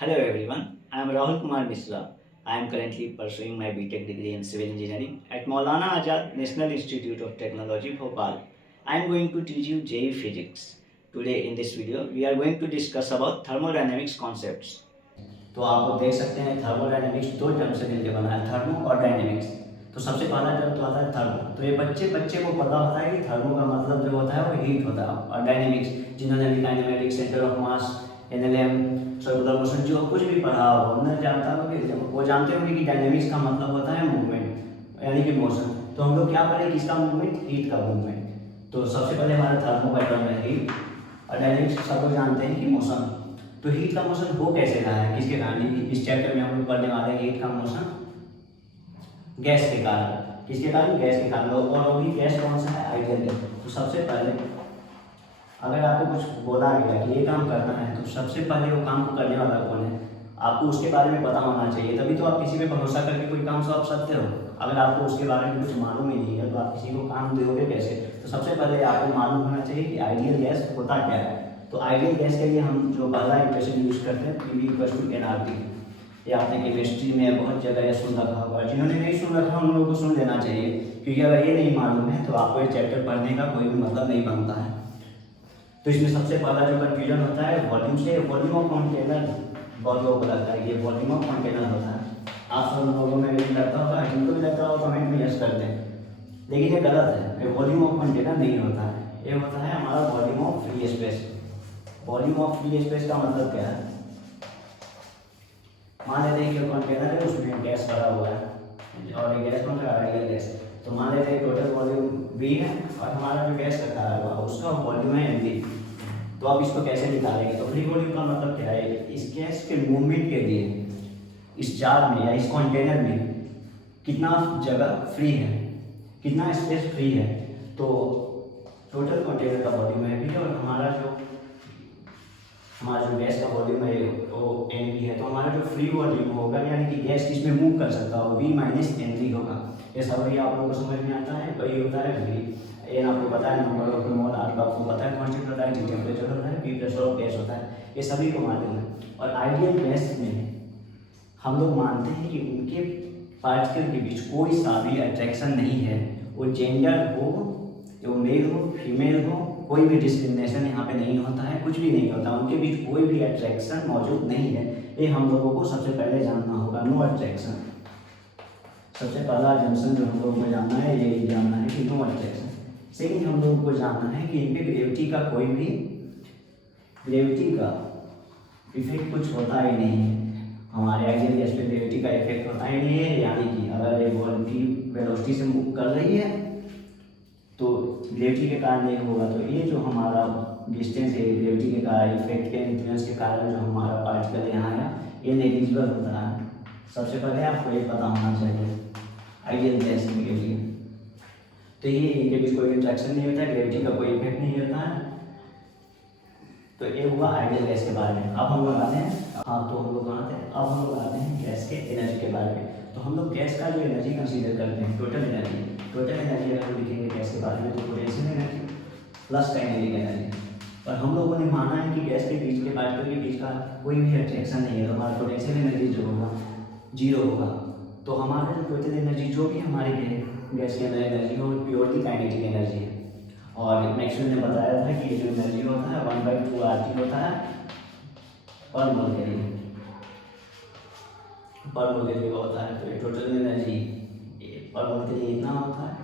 Hello everyone, I am Rahul Kumar Misra. I am currently pursuing my BTech degree in Civil Engineering at Maulana Azad National Institute of Technology, Bhopal. I am going to teach you JEE Physics. Today in this video, we are going to discuss about thermodynamics concepts. तो आप लोग देख सकते हैं thermodynamics दो term से मिलकर बना है, थर्मो और डायनेमिक्स। तो सबसे पहला टर्म तो आता है थर्मो। तो ये बच्चे बच्चे को पता होता है कि थर्मो का मतलब जो होता है वो हीट होता है, और डायनेमिक्स जिन्होंने भी kinematics, centre of mass, NLM, circular motion जो कुछ भी पढ़ा होगा उन्होंने जानता होगा कि वो जानते होंगे कि डायनेमिक्स का मतलब होता है मूवमेंट यानी कि मोशन। तो हम लोग क्या पढ़े, किसका मूवमेंट, हीट का मूवमेंट। तो सबसे पहले हमारा थर्मो का टर्म है हीट, और डायनेमिक्स सब लोग जानते हैं कि मोशन। तो हीट का मोशन हो कैसे रहा है, किसके कारण, इस चैप्टर में हम लोग पढ़ने वाले हैं हीट का मोशन गैस के कारण। किसके कारण, गैस के कारण। और वो भी गैस कौन सा है, आइडियल गैस। तो सबसे पहले अगर आपको कुछ बोला गया कि ये काम करना है, तो सबसे पहले वो काम को करने वाला कौन है, आपको उसके बारे में पता होना चाहिए। तभी तो आप किसी पे भरोसा करके कोई काम सौंप सकते हो। अगर आपको उसके बारे में कुछ मालूम ही नहीं है तो आप किसी को काम दोगे कैसे। तो सबसे पहले आपको मालूम होना चाहिए कि आइडियल गैस होता क्या है। तो आइडियल गैस के लिए हम जो पहला इक्वेशन यूज करते हैं, P V equal to N R T. ये आपने केमिस्ट्री में बहुत जगह ये सुन रखा होगा, जिन्होंने नहीं सुन रखा उन लोगों को सुन लेना चाहिए, क्योंकि अगर ये नहीं मालूम है तो आपको ये चैप्टर पढ़ने का कोई भी मतलब नहीं बनता है। तो इसमें सबसे पहला जो कन्फ्यूजन होता है वॉल्यूम से, वॉल्यूम ऑफ कंटेनर बहुत लोगों को लगता है कि ये वॉल्यूम ऑफ कंटेनर होता है। आप सब लोगों में भी लगता होगा, जिनको भी लगता होगा कमेंट में यस करते हैं, लेकिन ये गलत है। ये वॉल्यूम ऑफ कंटेनर नहीं होता है, ये होता है हमारा volume of free space. Volume of free space का मतलब क्या है, मान लेते हैं कि कंटेनर है, उसमें गैस भरा हुआ है और ये गैस कौन सा, आइडियल गैस। तो मान लेते हैं टोटल वॉल्यूम बी है और हमारा जो गैस रखा है उसका वॉल्यूम है एम बी। तो आप इसको कैसे निकालेंगे, तो फ्री वॉल्यूम का मतलब क्या है, इस गैस के मूवमेंट के लिए इस जार में या इस कंटेनर में कितना जगह फ्री है, कितना स्पेस फ्री है। तो टोटल कंटेनर का वॉल्यूम है भी, और हमारा जो गैस का वॉल्यूम है वो एन वी है। तो हमारा जो फ्री वॉल्यूम होगा यानी कि गैस किसमें मूव कर सकता हो, वी माइनस एन वी होगा। ये सब भी आप लोगों को समझ में आता है। वही होता है वी, एन आपको पता है नंबर ऑफ मोल, आर आपको पता है क्वांटिटी होता है, जी टेम्परेचर होता है, पी प्रेशर ऑफ गैस होता है, ये सभी को मालूम है। और आइडियल गैस में हम लोग मानते हैं कि उनके पार्टिकल के बीच कोई सा भी अट्रैक्शन नहीं है, वो जेंडर हो, जो मेल हो फीमेल हो, कोई भी डिस्क्रिमिनेशन यहाँ पे नहीं होता है, कुछ भी नहीं होता, उनके बीच कोई भी अट्रैक्शन मौजूद नहीं है। ये हम लोगों को सबसे पहले जानना होगा, नो अट्रैक्शन। सबसे पहला जंक्शन जो हम लोगों को जानना है, ये जानना है कि नो अट्रैक्शन। सेकेंड हम लोगों को जानना है कि इनके ग्रेविटी का कोई भी ग्रेविटी का इफेक्ट कुछ होता ही नहीं है। हमारे आइडियल गैस पे ग्रेविटी का इफेक्ट होता ही नहीं है, यानी कि अगर ये बॉडी वेलोसिटी से मूव कर रही है तो ग्रेविटी के कारण ये होगा। तो ये जो हमारा डिस्टेंस है ग्रेविटी के कारण, इफेक्ट के इन्फ्लुएंस के कारण जो हमारा पार्टिकल यहाँ आया, ये नेग्लिजिबल होता है। सबसे पहले आपको ये पता होना चाहिए आइडियल गैस के लिए। तो ये इनके बीच कोई इंट्रैक्शन नहीं होता है, ग्रेविटी का कोई इफेक्ट नहीं होता है। तो ये हुआ आइडियल गैस के बारे में। अब हम लोग आते हैं, तो हम लोग आते हैं गैस के एनर्जी के बारे में। तो हम लोग गैस का जो एनर्जी कंसीडर करते हैं, टोटल एनर्जी अगर लिखेंगे गैस के बारे में, तो potential energy plus kinetic energy. और हम लोगों ने माना है कि गैस के बीच के पार्टिकल के बीच का कोई भी अट्रैक्शन नहीं है, तो हमारा पोटेंशियल एनर्जी जो होगा जीरो होगा। तो हमारा जो टोटल एनर्जी जो भी हमारी गैस के अंदर एनर्जी हो, प्योरली काइनेटिक एनर्जी है। और मैक्सवेल ने बताया था कि ये जो एनर्जी होता है 1/2 RT होता है पर मोल के लिए, पर मोल के लिए होता है। तो ये टोटल एनर्जी पर मोल के लिए इतना होता है।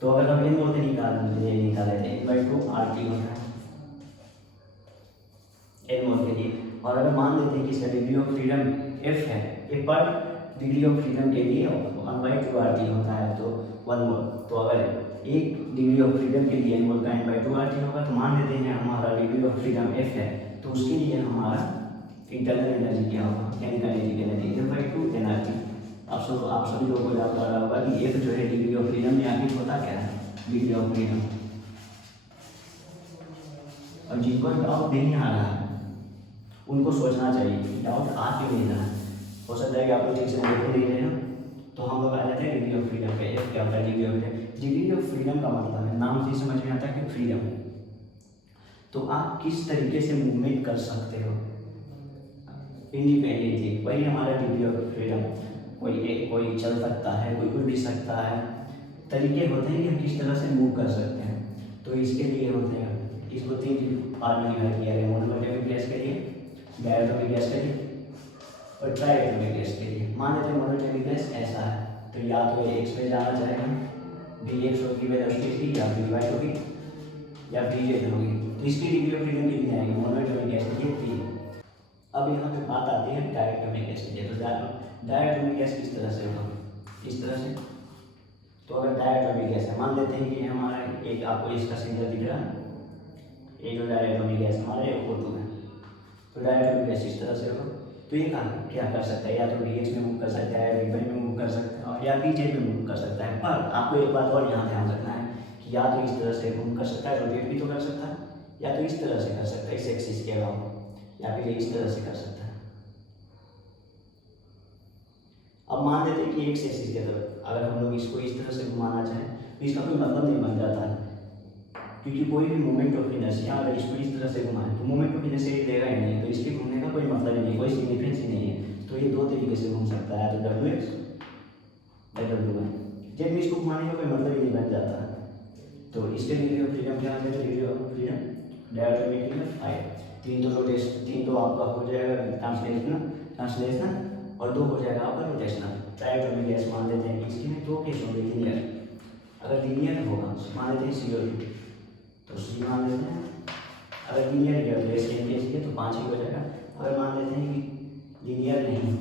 तो अगर हम इन मोल के निकाले थे 1/2 RT होता है एन मोल के लिए। और अगर मान लेते हैं कि इसका डिग्री ऑफ फ्रीडम एफ है, ये पर डिग्री ऑफ फ्रीडम के लिए 1/2 RT होता है, तो 1 मोल। तो अगर 1 डिग्री ऑफ फ्रीडम के लिए मोल का 1/2 RT होगा, तो मान लेते हैं हमारा डिग्री ऑफ फ्रीडम एफ है, तो उसके लिए हमारा इंटरनल एनर्जी क्या होगा, यानी काइनेटिक एनर्जी F/2 एनर्जी। आप सभी लोगों को याद रहा होगा कि एफ जो है डिग्री ऑफ फ्रीडम में आखिर होता क्या है, डिग्री ऑफ फ्रीडम। और जिनको डाउट नहीं आ रहा है उनको सोचना चाहिए कि डाउट आ क्यों नहीं रहा है। हो सकता है कि आप लोग ठीक से देख नहीं रहे हो। तो हम लोग आ जाते हैं डिग्री ऑफ फ्रीडम पे। एफ क्या होता है, degree of freedom. Degree of freedom का मतलब है, नाम से समझ में आता है कि फ्रीडम। तो आप किस तरीके से मूवमेंट कर सकते हो, इंडिपेंडेंटली, वही हमारा डिग्री ऑफ फ्रीडम। कोई चल सकता है, कोई उड़ भी सकता है, तरीके होते हैं कि हम किस तरह से मूव कर सकते हैं। तो इसके लिए होते हैं, इसको 3 पार्ट में डिवाइड किया गया, मोनोएटॉमिक गैस के लिए, डायटोमिक गैस के लिए और ट्राइएटोमिक गैस के लिए। मान लेते हैं मोनोएटॉमिक गैस ऐसा है, तो या तो ये एक्स में जाना चाहेगा, बी एक्स होगी वेलोसिटी, या फिर डिवाइड होगी या फ्री जेट होगी। तो इसकी डिग्री ऑफ फ्रीडम कितनी आएगी मोनोएटॉमिक गैस के लिए 3। अब यहाँ पे बात आती है डायटोमिक गैस के लिए। तो डायटोमिक गैस किस तरह से होगा, इस तरह से। तो अगर डायटोमिक गैस है, मान लेते हैं कि हमारा एक, आपको इसका सिंगल दिख रहा है, एक जो डायटोमिक गैस हमारा एक O2 है। तो डायटोमिक गैस इस तरह से होगा। तो ये क्या कर सकता है, या तो डी में मूव कर सकता है, डी में मूव कर सकता है, और या पी में मूव कर सकता है। पर आपको एक बात और यहाँ ध्यान रखना है कि या तो इस तरह से मूव कर सकता है, रोटेट भी तो कर सकता है, या तो इस तरह से कर सकता है इस एक्सिस के अलावा, या फिर इस तरह से कर सकता है। अब मान लेते हैं कि एक एक्सिस की तरफ अगर हम लोग इसको इस तरह से घुमाना चाहें तो इसका कोई मतलब नहीं बन जाता है, क्योंकि कोई भी मोमेंट ऑफ इनर्शिया अगर इसको इस तरह से घुमाएं तो मोमेंट ऑफ इनर्शिया देगा ही नहीं, तो इसके घूमने का कोई मतलब ही नहीं, कोई सिग्निफिकेंस ही नहीं है। तो ये 2 तरीके से घूम सकता है, तो डब्ल्यू एक्स या डब्ल्यू वाई, जब भी इसको घुमाने का कोई मतलब ही नहीं बन जाता है। तो इसके डिग्री ऑफ फ्रीडम क्या आ जाएगा, डिग्री ऑफ फ्रीडम डायटोमिक में 5। 3 तो आपका हो जाएगा ट्रांसलेशनल और 2 हो जाएगा आपका रोटेशनल। ट्राइएटोमिक गैस मान लेते हैं कि इसकी में 2 केस होंगे लीनियर। अगर लीनियर होगा मान लेते हैं CO2, तो सी मान लेते हैं। अगर लीनियर किया तो ऐसे केस किया तो 5 ही हो जाएगा। अगर मान लेते हैं कि लीनियर नहीं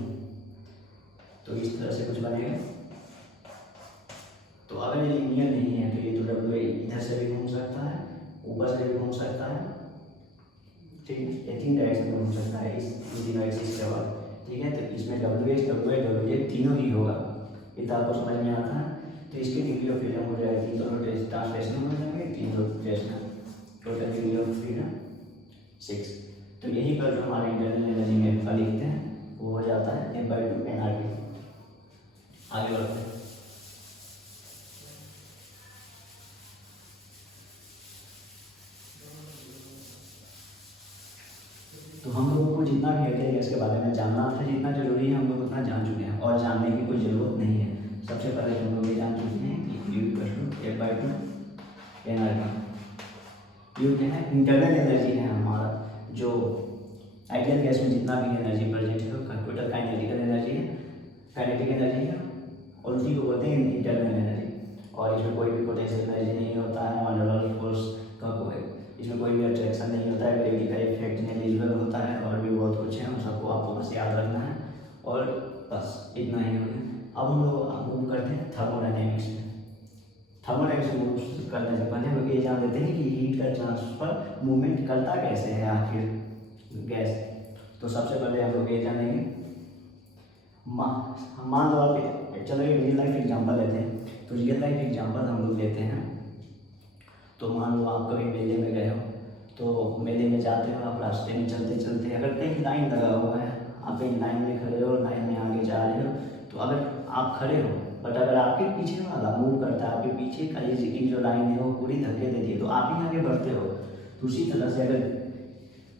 तो इस तरह से कुछ बनेगा। तो अगर ये लीनियर नहीं है तो ये तो डब्ल्यू इधर से भी घूम सकता है, ऊपर से भी घूम सकता है, ठीक है, ये 3 डायरेक्शन में घूम सकता है इस तीनों एक्सिस के बाद, ठीक है। तो इसमें डब्ल्यू एच डब्ल्यू तीनों ही होगा, इतना आपको समझ में आता है। तो इसकी डिग्री ऑफ फ्रीडम हो जाएगी 3 रोटेशन ट्रांसलेशनल हो जाएंगे, 3 rotational, total degree of freedom 6। तो यही पर जो हमारे इंटरनल एनर्जी में का लिखते हैं वो हो जाता है F/2 NRT। आगे बढ़ते हैं। तो हम लोगों को जितना भी आइडिया गैस के बारे में जानना था, जितना जरूरी है हम लोग उतना जान चुके हैं, और जानने की कोई ज़रूरत नहीं है। सबसे पहले हम लोग ये जान चुके हैं कि U F/2 NRT। यू क्या है, इंटरनल एनर्जी है हमारा, जो आइडियल गैस में जितना भी एनर्जी प्रेजेंट है उसका टोटल काइनेटिकल एनर्जी है, काइनेटिक एनर्जी है, और उसी को बोलते हैं इंटरनल एनर्जी। और इसमें कोई भी पोटेंशियल एनर्जी नहीं होता है, वांडरवॉल फोर्स का इसमें कोई भी अट्रैक्शन नहीं होता है, ग्रेविटी का इफेक्ट नेग्लिजिबल होता है, और भी बहुत कुछ है, उन सबको आपको बस याद रखना है। और बस इतना ही हो गया। अब हम लोग मूव करते हैं थर्मोडायनेमिक्स में। थर्मोडायनेमिक्स मूव करने से पहले हम लोग ये जान लेते हैं कि हीट का ट्रांसफर मूवमेंट करता कैसे है आखिर गैस। तो सबसे पहले हम लोग ये जानेंगे, मान लो आप, चलो एक रियल लाइफ एग्जांपल लेते हैं। तो रियल लाइफ एग्जांपल हम लोग लेते हैं। तो मान लो आप कभी मेले में गए हो, तो मेले में जाते हो, आप रास्ते में चलते चलते अगर कहीं लाइन लगा हुआ है, आप एक लाइन में खड़े हो, लाइन में आगे जा रहे हो, तो अगर आप खड़े हो बट अगर आपके पीछे वाला मूव करता है, आपके पीछे का ये जो लाइन है वो पूरी धक्के देती है, तो आप ही आगे बढ़ते हो। तो उसी तरह से अगर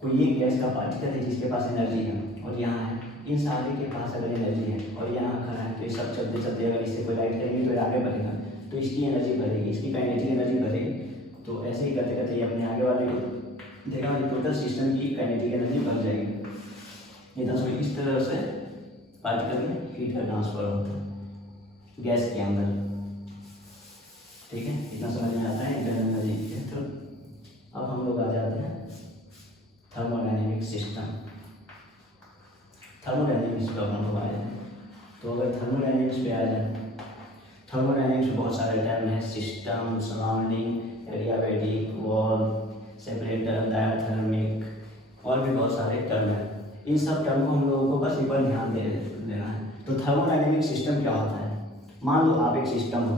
कोई एक गैस का पार्टिकल है जिसके पास एनर्जी है और यहाँ है, इन सारे के पास अगर एनर्जी है और यहाँ खड़ा है, तो ये सब चलते चलते अगर इससे कोई लाइट करेंगे तो आगे बढ़ेगा, तो इसकी एनर्जी बढ़ेगी, इसकी काइनेटिक एनर्जी बढ़ेगी। तो ऐसे ही करते करते ये अपने आगे वाले को देखा, टोटल सिस्टम की काइनेटिक एनर्जी बढ़ जाएगी। ये तो इस तरह से पार्टिकल में हीट का ट्रांसफर होता है गैस के अंदर, ठीक है। इतना समझ में आता है इंटरनल एनर्जी के थ्रू। अब हम लोग आ जाते हैं थर्मोडायनेमिक सिस्टम। थर्मोडायनेमिक्स पर हम लोग आ जाए, तो अगर थर्मोडायनेमिक्स पे आ जाए, थर्मोडायनेमिक्स में बहुत सारे टर्म हैं, system, surrounding, adiabatic, wall, separator, diathermic, और भी बहुत सारे टर्म हैं। इन सब टर्म को हम लोगों को बस ऊपर ध्यान देना है। तो थर्मोडायनेमिक सिस्टम क्या होता है, मान लो आप एक सिस्टम हो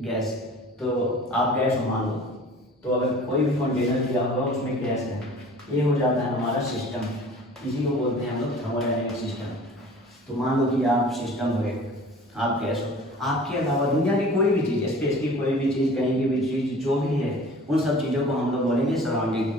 गैस, तो आप गैस हो मान लो, तो अगर कोई भी कंटेनर दिया हुआ उसमें गैस है, ये हो जाता है हमारा सिस्टम, इसी को बोलते हैं हम लोग थर्मोडायनेमिक सिस्टम। तो मान लो कि आप सिस्टम हो गए, आप गैस हो, आपके अलावा दुनिया की कोई भी चीज़, स्पेस की कोई भी चीज़, कहीं की भी चीज़ जो भी है, उन सब चीज़ों को हम लोग बोलेंगे सराउंडिंग।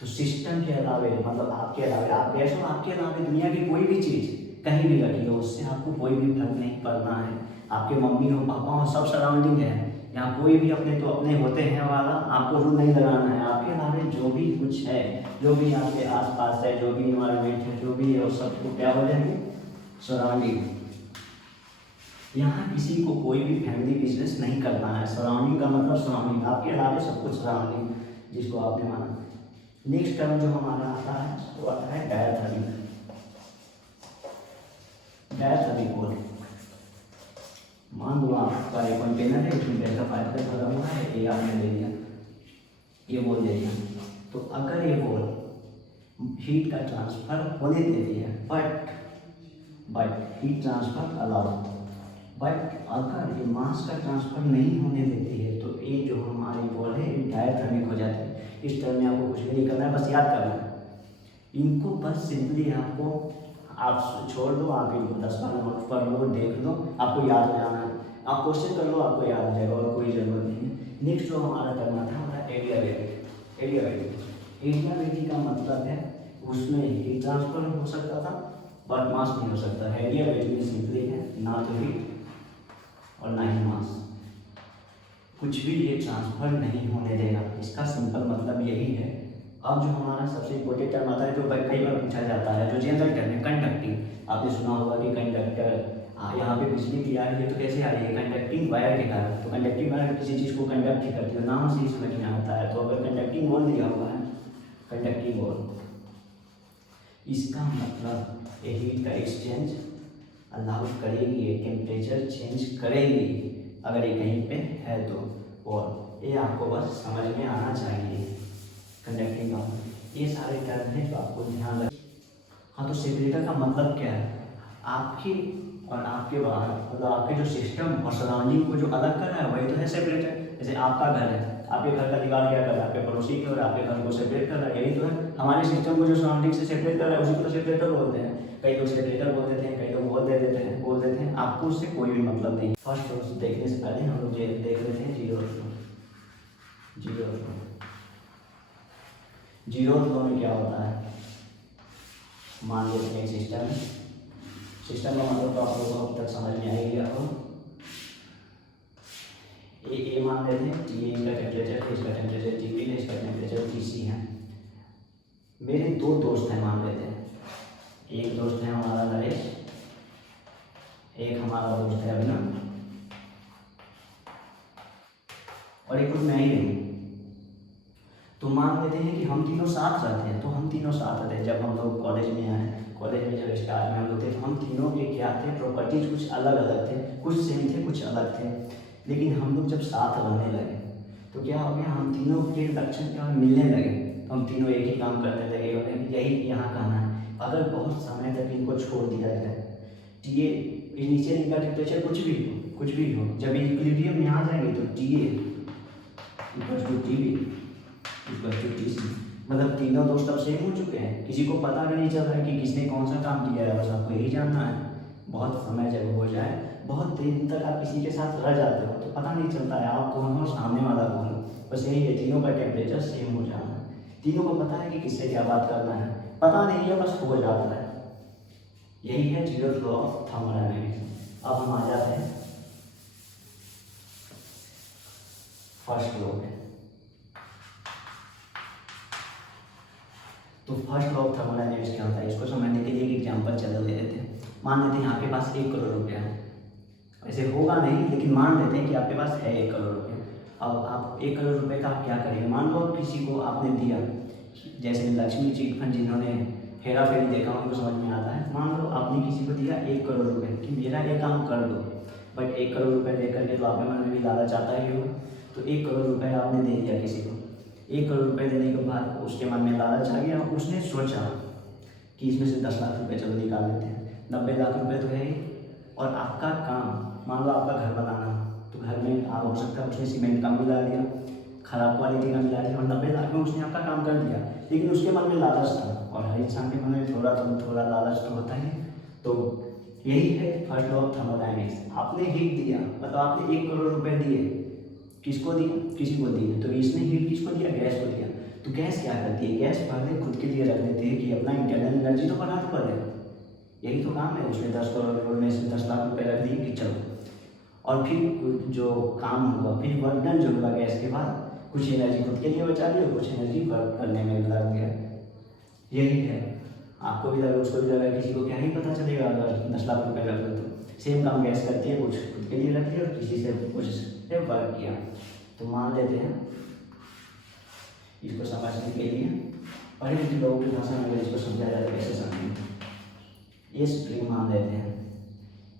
तो तो सिस्टम के अलावे मतलब आपके अलावे आप गैस हो, आपके अलावे दुनिया की कोई भी चीज़ कहीं भी रखी हो उससे आपको कोई भी फर्क नहीं पड़ना है। आपके मम्मी हो पापा हो सब सराउंडिंग है, यहाँ कोई भी अपने तो अपने होते हैं वाला आपको रूल नहीं लगाना है। आपके अलावे जो भी कुछ है, जो भी आपके आसपास है, जो भी इन्वायरमेंट है, जो भी है वो सबको क्या हो जाएंगे सराउंडिंग। यहाँ किसी को कोई भी फैमिली बिजनेस नहीं करना है। सराउंडिंग का मतलब सराउंडिंग, आपके अलावे सब कुछ सराउंडिंग जिसको आपने माना। नेक्स्ट टर्म जो हमारा आता है वो आता है डायथेरिक। डायथेरिक बोल, मान लो आपका एक कंटेनर है, इसमें गैस का पाइप भरा हुआ है, ये आपने ले लिया, ये बोल दे दिया। तो अगर ये बोल हीट का ट्रांसफर होने देती है but heat transfer allowed, but अगर ये मास का ट्रांसफर नहीं होने देती है तो ये जो हमारी बॉल है ये डायथेरिक हो जाती है। इस टर्म में आपको कुछ भी नहीं करना है, बस याद करना है इनको। बस सिंपली आपको आप छोड़ दो, आप इनको 10-12 नोट पढ़ लो, देख लो, आपको याद हो जाना है। आप क्वेश्चन कर लो, आपको याद हो जाएगा और कोई ज़रूरत नहीं है। नेक्स्ट जो हमारा करना था हमारा एडियाबेटिक। एडियाबेटिक का मतलब है उसमें हीट ट्रांसफर हो सकता था बट मास नहीं हो सकता है। एडियाबेटिक में सिंपली है ना तो हीट और ना ही मास, कुछ भी ये ट्रांसफर नहीं होने देगा। इसका सिंपल मतलब यही है। अब जो हमारा सबसे इम्पोर्टेंट टर्म आता है जो कई बार पूछा जाता है, जो जनरल टर्म है कंडक्टिंग। आपने सुना होगा कि कंडक्टर, यहाँ पे बिजली भी आ रही है तो कैसे आ रही है कंडक्टिंग वायर के कारण। तो कंडक्टिंग वायर किसी चीज़ को कंडक्ट ही करती है, नाम से ही समझ में आता है। तो अगर कंडक्टिंग वॉल दिया हुआ है, कंडक्टिंग वॉल, इसका मतलब हीट का एक्सचेंज अलाउ करेगी, ये टेम्परेचर चेंज करेगी अगर ये कहीं पे है तो। और ये आपको बस समझ में आना चाहिए कंडक्टिंग का। ये सारे टर्म हैं तो आपको ध्यान रखें। हाँ, तो सेपरेटर का मतलब क्या है? आपके और आपके बाहर मतलब आपके जो सिस्टम और सराउंडिंग को जो अलग कर रहा है वही तो है सेपरेटर। जैसे आपका घर है, आपके घर का दीवार क्या कर रहा है, आपके पड़ोसी की और आपके घर को सेपरेट कर रहा है, यही तो है। हमारे सिस्टम को जो सराउंडिंग से सेपरेट कर रहा है उसी को सेपरेटर बोलते हैं। कई लोग सेपरेटर बोल देते हैं, कई लोग बोल देते हैं। आपको उससे कोई भी मतलब नहीं। फर्स्ट रोज देखने से पहले हम लोग देख लेते हैं जीरो फ्लो। जीरो फ्लो में क्या होता है, मान लेते हैं सिस्टम का मतलब तो आप लोगों को अब तक समझ में आ ही गया हो। ये मान लेते हैं, ये इसका टेम्परेचर है, इसका टेम्परेचर टीपी है, इसका टेम्परेचर टीसी है। मेरे दो दोस्त हैं मान लेते हैं, एक दोस्त है हमारा नरेश, एक हमारा दोस्त है अभिनव, और एक मैं ही हूँ। तो मान लेते हैं कि हम तीनों साथ रहते हैं। तो हम तीनों साथ रहते हैं जब हम लोग कॉलेज में आए, कॉलेज में जब स्टार्ट में हम लोग थे तो हम तीनों के क्या थे, प्रॉपर्टीज कुछ अलग अलग थे, कुछ सेम थे, कुछ अलग थे। लेकिन हम लोग जब साथ रहने लगे तो क्या हो गया, हम तीनों के लक्षण क्या मिलने लगे, तो हम तीनों एक ही काम करने लगे। यही यहाँ कहना है, अगर बहुत समय तक इनको छोड़ दिया जाए, टीए नीचे इनका टेम्परेचर कुछ भी हो, जब इक्विलिब्रियम में आ जाएंगे तो टीए टीसी, मतलब तीनों दोस्त अब सेम हो चुके हैं। किसी को पता भी नहीं चल रहा है कि किसने कौन सा काम किया है, बस आपको यही जानना है। बहुत समय जब हो जाए, बहुत दिन तक आप किसी के साथ रह जाते हो तो पता नहीं चलता है आप कौन हो, सामने वाला कौन हो। बस यही है, तीनों का टेम्परेचर सेम हो जाना है। तीनों को पता है कि किससे क्या बात करना है, पता नहीं है, बस हो जाता है। यही है जीरो फ्लो ऑफ थर्मोडायनेमिक्स। अब हम आ जाते हैं फर्स्ट लॉ में। तो फर्स्ट लॉ ऑफ थर्मोडायनेमिक्स क्या होता है, इसको समझने के लिए एक एग्जांपल चलो ले लेते हैं। मान लेते हैं आपके पास 1 करोड़ रुपया है, ऐसे होगा नहीं लेकिन मान लेते हैं कि आपके पास है 1 करोड़ रुपया। अब आप 1 करोड़ रुपये का आप क्या करेंगे, मान लो किसी को आपने दिया, जैसे लक्ष्मी चिट फंड जिन्होंने हेरा फेरी देखा उनको समझ में आता है। मान लो आपने किसी को दिया 1 करोड़ रुपये कि मेरा ये काम कर दो, बट 1 करोड़ रुपये लेकर के तो आपके मन में भी लालच आता ही होगा। तो 1 करोड़ रुपये आपने दे दिया किसी को। 1 करोड़ रुपये देने के बाद उसके मन में लालच आ गया, उसने सोचा कि इसमें से 10 लाख रुपये चलो निकाल लेते हैं, 90 लाख रुपये तो है ही। और आपका काम, मान लो आपका घर बनाना, तो घर में आप हो सकता है उसने सीमेंट कम मिला दिया, खराब क्वालिटी का मिला दिया, और 90 लाख में उसने आपका काम कर दिया। लेकिन उसके मन में लालच था, और हर इंसान के मन में थोड़ा लालच तो होता है। तो यही है फर्स्ट लॉ ऑफ थर्मोडायनेमिक्स। आपने हीट दिया, मतलब आपने 1 करोड़ रुपये दिए, किसको दिए, किसी को दिए, तो इसने हीट किसको दिया, गैस को दिया। तो गैस क्या करती है, गैस पहले खुद के लिए रख लेती है कि अपना इंटरनल एनर्जी तो बढ़ा तो पड़े, यही तो काम है। उसने 10 करोड़ में से 10 लाख रुपए रख दिए कि चलो, और फिर जो काम होगा, फिर वर्क डन जो होगा गैस के बाद, कुछ एनर्जी खुद के लिए बचा ली और कुछ एनर्जी वर्क करने में लग गया। यही है, आपको भी लगा, उसको भी लगा, किसी को क्या ही पता चलेगा अगर 10 लाख रुपए रख लो तो। सेम काम गैस करती है, कुछ खुद के लिए रख दिया और किसी से कुछ से वर्क किया। तो मान लेते हैं, इसको समझने के लिए पढ़े लिखे लोगों की भाषा में अगर इसको समझा जाए तो कैसे समझेंगे। ये स्प्रिंग मान लेते हैं,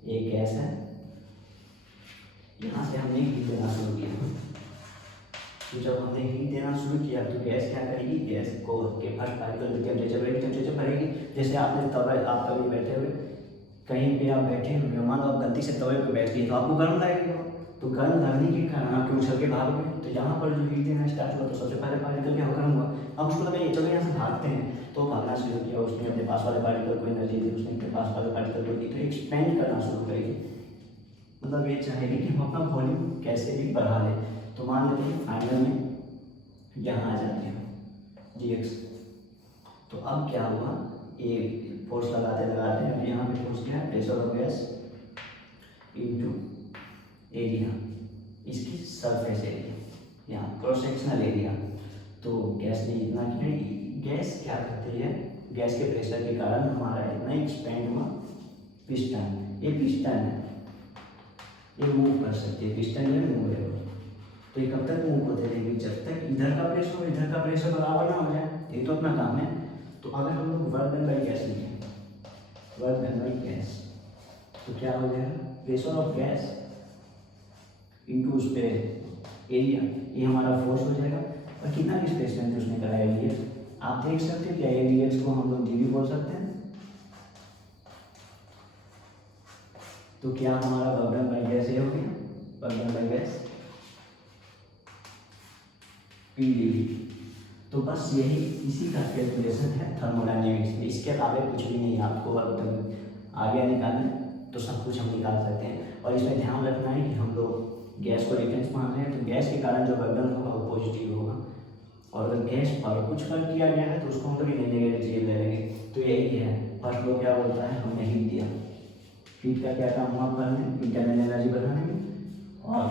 एक गैस है, यहाँ से हमने हीट देना शुरू किया। तो जब हमने हीट देना शुरू किया तो गैस क्या करेगी, गैस को के फर्स्ट पार्टिकल में टेम्परेचर बढ़ेगी। जैसे आपने तवे, आप कभी बैठे हुए कहीं पे आप बैठे हुए, मान लो आप गलती से तवे पे बैठ गए तो आपको गर्म लगेगा, तो गर्म लगने के कारण आपके उछल के भाग गए। तो यहाँ पर जो हीट देना स्टार्ट हुआ तो सबसे पहले पार्टिकल क्या गर्म हुआ। अब उसको लगा ये चलो यहाँ से भागते हैं, तो भागना शुरू किया। उसने अपने पास वाले पार्टिकल को एनर्जी दी, उसने अपने पास वाले पार्टिकल को दी, तो एक्सपेंड करना शुरू करेगी। मतलब ये चाहेगी कि हम अपना वॉल्यूम कैसे भी बढ़ा लें। तो मान लेते हैं फाइनल में यहाँ आ जाते हैं Gx। तो अब क्या हुआ, ये फोर्स लगाते लगाते अब यहाँ पे फोर्स क्या है, pressure of gas into area, इसकी सरफेस एरिया, यहाँ क्रॉस सेक्शनल एरिया। तो गैस ने इतना किया, गैस क्या करती है, गैस के प्रेशर के कारण हमारा इतना एक्सपेंड हुआ। पिस्टन, ये पिस्टन है, ये मूव कर सकती है, पिस्टन में मूव है। तो ये कब तक मूव होते रहेंगे, जब तक इधर का प्रेशर और इधर का प्रेशर बराबर ना हो जाए, ये तो अपना काम है। तो अगर हम लोग वर्क डन बाई गैस लिखें, वर्क डन बाई गैस, तो क्या हो जाएगा, प्रेशर ऑफ गैस इनटू उस पे एरिया, ये हमारा फोर्स हो जाएगा। और कितना डिस्प्लेसमेंट उसने कराया ये आप देख सकते हो। क्या एरिया को हम लोग जी भी बोल सकते हैं। तो क्या हमारा वर्क डन बाई गैस ये हो गया, work done by gas PdV। तो बस यही इसी का कैलकुलेशन है थर्मोडायनेमिक्स में, इसके अलावा कुछ भी नहीं। आपको अगर आगे निकालना तो सब कुछ हम निकाल सकते हैं। और इसमें ध्यान रखना है कि हम लोग गैस को रेफरेंस मान रहे हैं, तो गैस के कारण जो वर्क डन होगा वो पॉजिटिव होगा, और अगर गैस पर कुछ वर्क किया गया है तो उसको हम लोग नेगेटिव ले लेंगे। तो यही है, फर्स्ट लोग क्या बोलता है, हमने हीट दिया, हीट का क्या काम हुआ, करने इंटरनल एनर्जी बढ़ाने में, और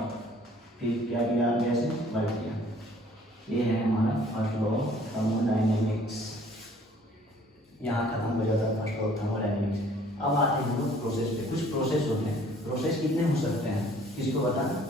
फिर क्या किया, गैस ने वर्क किया। ये है हमारा फर्स्ट लॉ ऑफ थर्मोडायनेमिक्स। यहाँ खत्म हो जाता है फर्स्ट लॉ ऑफ थर्मोडायनेमिक्स। अब आते हैं हम लोग प्रोसेस पे। कुछ प्रोसेस होते हैं, प्रोसेस कितने हो सकते हैं, किसी को बताना।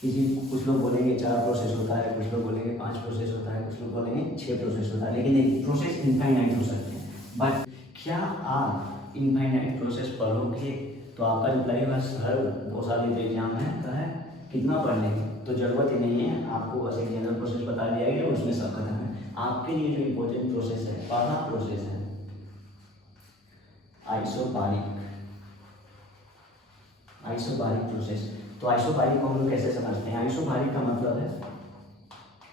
कुछ लोग बोलेंगे 4 प्रोसेस होता है, कुछ लोग बोलेंगे 5 प्रोसेस होता है, कुछ लोग बोलेंगे 6 प्रोसेस होता है, लेकिन एक प्रोसेस इनफाइनाइट हो सकते हैं। बट क्या आप इनफाइनाइट प्रोसेस पढ़ोगे तो आपका रिप्लाई बस हर 2 साल के एग्जाम है तो है कितना पढ़ने की तो ज़रूरत ही नहीं है। आपको बस एक जनरल प्रोसेस बता दिया गया, उसमें सब खत्म है। आपके लिए जो इम्पोर्टेंट प्रोसेस है, पहला प्रोसेस है आइसोबारिक, आइसोबारिक प्रोसेस। तो आइसोबारिक को हम लोग कैसे समझते हैं, आइसोबारिक का मतलब है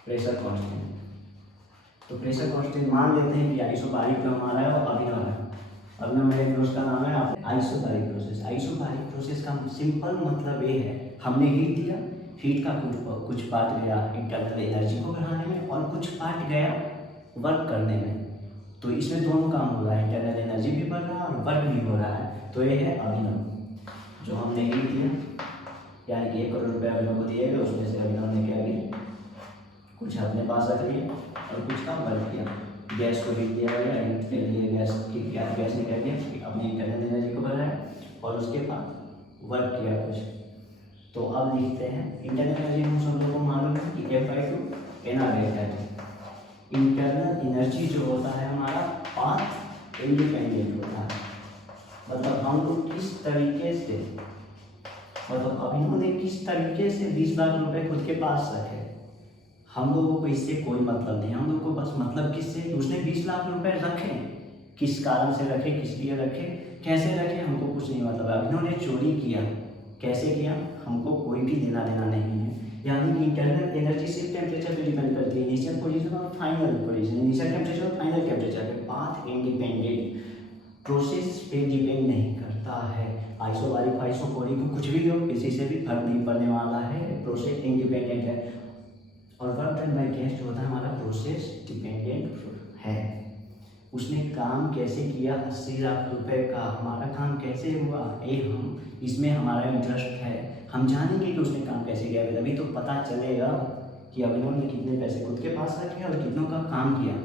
प्रेशर कांस्टेंट। तो प्रेशर कांस्टेंट मान लेते हैं कि आइसोबारिक जो हमारा है वो अभिनव है, अभिनव मेरे उसका नाम है आइसोबारिक प्रोसेस। आइसोबारिक प्रोसेस का सिंपल मतलब ये है, हमने हीट दिया, हीट का कुछ पार्ट गया इंटरनल एनर्जी को बढ़ाने में और कुछ पार्ट गया वर्क करने में। तो इसमें दोनों काम हो रहा है, इंटरनल एनर्जी भी बढ़ रहा है और वर्क भी हो रहा है। तो ये है अभिनव। जो हमने हीट दिया, यानी कि 1 करोड़ रुपये अभिनव को दिए गए, उसमें से अभिनव ने क्या किया, कुछ अपने पास रख लिया और कुछ का वर्क किया। गैस को हीट दिया गया, हीट के लिए गैस ने क्या किया, अपनी इंटरनल एनर्जी को बढ़ाया और उसके बाद वर्क किया कुछ। तो अब लिखते हैं इंटरनल एनर्जी हम सब लोगों को मालूम है कि F/2 NR है। इंटरनल एनर्जी जो होता है हमारा पाथ इंडिपेंडेंट होता है। मतलब हम लोग किस तरीके से, मतलब अभिनव ने किस तरीके से 20 लाख रुपए खुद के पास रखे, हम लोगों को इससे कोई मतलब नहीं। हम लोग को बस मतलब किससे, उसने 20 लाख रुपए रखे, किस कारण से रखे, किस लिए रखे, कैसे रखे, हमको कुछ नहीं मतलब। अभिनव ने चोरी किया, कैसे किया, हमको कोई भी लेना देना नहीं है। यानी कि इंटरनल एनर्जी सिर्फ टेम्परेचर पे डिपेंड करती है, इनिशियल पोजीशन और फाइनल पोजीशन, इनिशियल टेम्परेचर और फाइनल टेम्परेचर पे। पाथ इंडिपेंडेंट प्रोसेस पे डिपेंड नहीं करता है। आइसोबारिक आइसोकोरिक कुछ भी हो, किसी से भी फर्क नहीं पड़ने वाला है, प्रोसेस इंडिपेंडेंट है। और वर्क डन बाय गेस्ट होता है हमारा प्रोसेस डिपेंडेंट है। उसने काम कैसे किया, 80 लाख रुपए का हमारा काम कैसे हुआ, ये हम इसमें हमारा इंटरेस्ट है। हम जानेंगे कि उसने काम कैसे किया, तभी तो पता चलेगा कि अभिनव ने कितने पैसे खुद के पास रखे और कितनों का काम किया।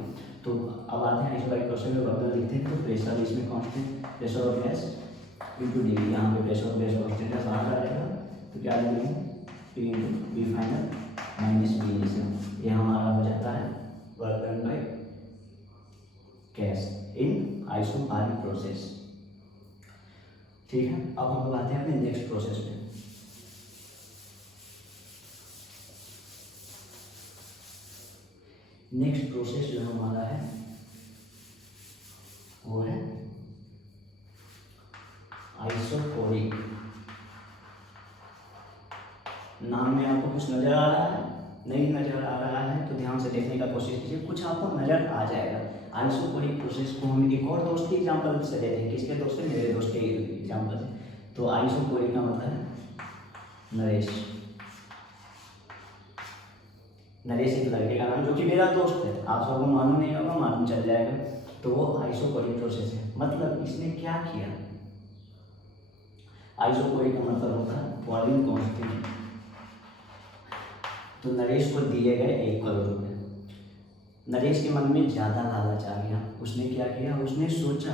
तो अब आते हैं आइसोबारिक प्रोसेस में वर्क लिखते हैं। तो प्रेशर इसमें constant, pressure of gas into D, यहाँ पे प्रेशर ऑफ गैस कांस्टेंट है, बाहर आएगा तो क्या लिखेंगे, P into B final minus B initial. ये हमारा हो जाता है work done by gas in isobaric process. ठीक है, अब हम लोग आते हैं अपने नेक्स्ट प्रोसेस पे। नेक्स्ट प्रोसेस जो हमारा है वो है आइसोकोरिक। नाम में आपको कुछ नजर आ रहा है, नहीं नजर आ रहा है तो ध्यान से देखने का कोशिश कीजिए, कुछ आपको नजर आ जाएगा। आइसोकोरिक प्रोसेस को हम एक और दोस्त के एग्जाम्पल से लेते हैं। किसके दोस्त से? मेरे दोस्त के एग्जाम्पल से। तो आइसोकोरिक का मतलब है नरेश। नरेश एक लड़के का नाम जो कि मेरा दोस्त है, आप सबको मालूम नहीं होगा, मालूम चल जाएगा। तो वो आइसोकोरिक प्रोसेस है। मतलब इसने क्या किया, आइसोकोरिक का मतलब होता है बॉइलिंग कांस्टेंट। तो नरेश को दिए गए 1 करोड़ रुपए। नरेश के मन में ज़्यादा लालच आ गया। उसने क्या किया, उसने सोचा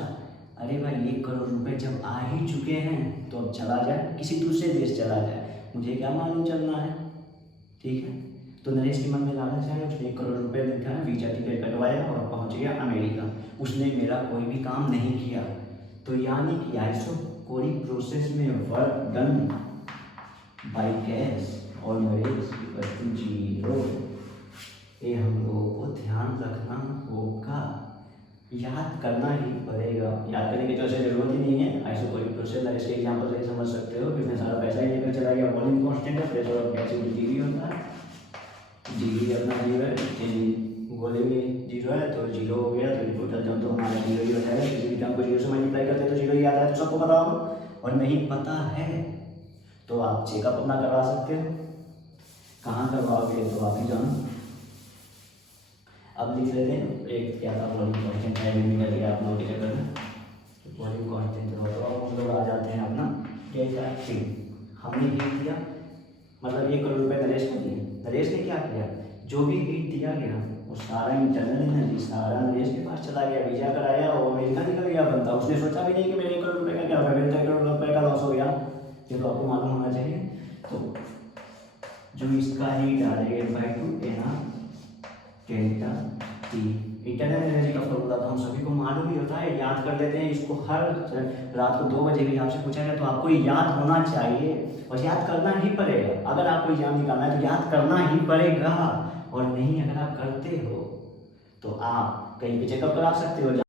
अरे भाई 1 करोड़ रुपए जब आ ही चुके हैं तो अब चला जाए, किसी दूसरे देश चला जाए, मुझे क्या मालूम चलना है। ठीक है, तो नरेश के मन में लालच आया, उसने 1 करोड़ रुपए लिखा, वीजा टिकट कटवाया और पहुंच गया अमेरिका। उसने मेरा कोई भी काम नहीं किया। तो यानी कि आइसोकोरिक प्रोसेस में वर्क डन बाय गैस और नरेश इक्वल टू 0। ये हम लोगों को ध्यान रखना होगा, याद करना ही पड़ेगा। याद करने की तो ऐसे जरूरत ही नहीं है। आइसोकोरिक प्रोसेस नरेश के एग्जाम्पल से समझ सकते हो कि इसमें सारा पैसा ही लेकर चला गया, वॉल्यूम कांस्टेंट है, प्रेशर ऑफ गैस जीवी होता है, जीवी अपना 0 है, गोले भी 0 है तो 0 हो गया। तो टोटल जब तो हमारा 0 ही हो जाएगा। किसी भी टर्म को 0 से मल्टीप्लाई करते हैं तो 0 ही आता है, तो सबको पता होगा। और नहीं पता है तो आप चेकअप अपना करवा सकते हो। कहाँ करवाओगे तो आप ही जानो। अब लिख लेते हैं एक क्या था, वॉल्यूम कांस्टेंट है, निकल गया आप नोट करना। वॉल्यूम कांस्टेंट तो हम लोग आ जाते हैं अपना डेल्टा टी। हमने हीट दिया, मतलब 1 करोड़ रुपए नरेश को दिए। नरेश ने क्या किया, जो भी हीट दिया गया वो सारा इंटरनल एनर्जी सारा नरेश के पास चला गया, वीजा कराया और अमेरिका निकल गया बंदा। उसने सोचा भी नहीं कि मेरे 1 करोड़ रुपए का क्या होगा, मेरे 1 करोड़ रुपए का लॉस हो गया। ये तो आपको मालूम होना चाहिए। तो जो इसका हीट आ रही है बाई 2 एना डेल्टा टी। इंटरनल एनर्जी का फॉर्मूला तो हम सभी को मालूम ही होता है, याद कर लेते हैं इसको। हर रात को 2 बजे भी आपसे पूछा जाए तो आपको याद होना चाहिए और याद करना ही पड़ेगा। अगर आपको एग्जाम निकालना है तो याद करना ही पड़ेगा, और नहीं अगर आप करते हो तो आप कहीं भी चेकअप करा सकते हो।